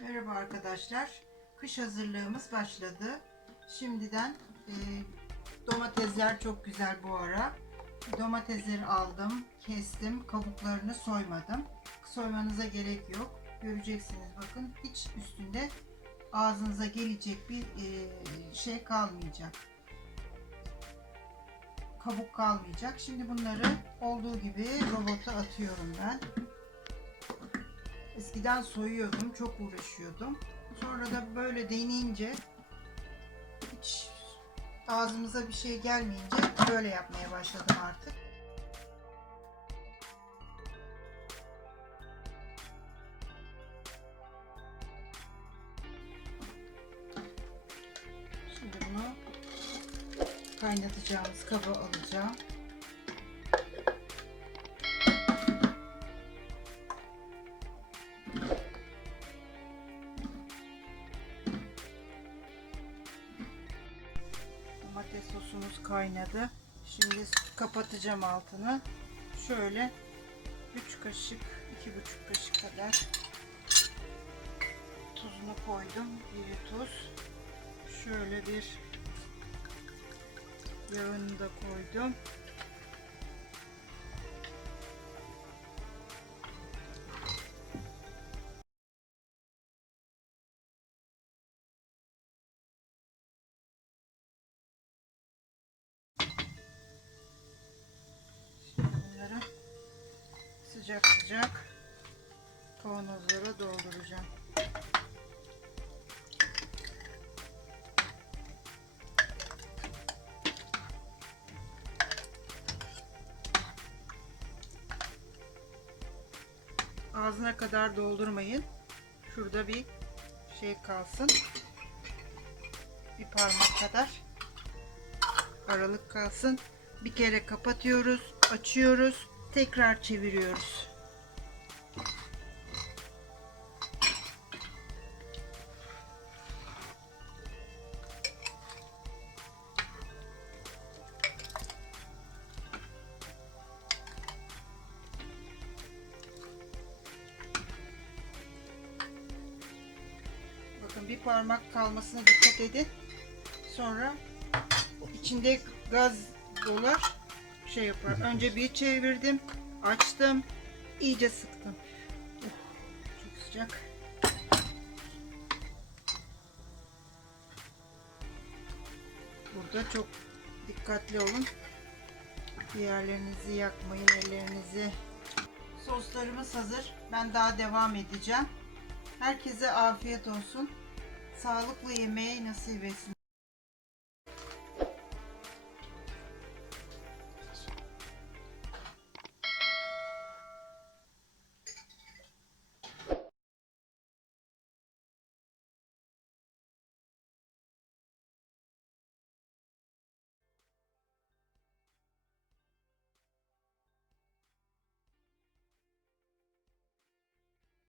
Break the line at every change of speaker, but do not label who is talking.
Merhaba arkadaşlar. Kış hazırlığımız başladı. Şimdiden e, domatesler çok güzel bu ara. Domatesleri aldım, kestim, kabuklarını soymadım. Soymanıza gerek yok. Göreceksiniz bakın hiç üstünde ağzınıza gelecek bir e, şey kalmayacak. Kabuk kalmayacak. Şimdi bunları olduğu gibi robota atıyorum ben. Eskiden soyuyordum, çok uğraşıyordum. Sonra da böyle deneyince hiç ağzımıza bir şey gelmeyince böyle yapmaya başladım artık. Şimdi bunu kaynatacağımız kaba alacağım. Domates sosumuz kaynadı. Şimdi kapatacağım altını. Şöyle 3 kaşık, 2,5 kaşık kadar tuzunu koydum. Biri tuz. Şöyle bir yağını da koydum. Sıcak sıcak kavanozlara dolduracağım. Ağzına kadar doldurmayın. Şurada bir şey kalsın. Bir parmak kadar aralık kalsın. Bir kere kapatıyoruz, açıyoruz, tekrar çeviriyoruz. Bakın bir parmak kalmasına dikkat edin. Sonra içinde gaz dolar şey yapar. Önce bir çevirdim, açtım, iyice sıktım. Çok sıcak. Burada çok dikkatli olun. Diğerlerinizi yakmayın, ellerinizi. Soslarımız hazır. Ben daha devam edeceğim. Herkese afiyet olsun. Sağlıklı yemeği nasip etsin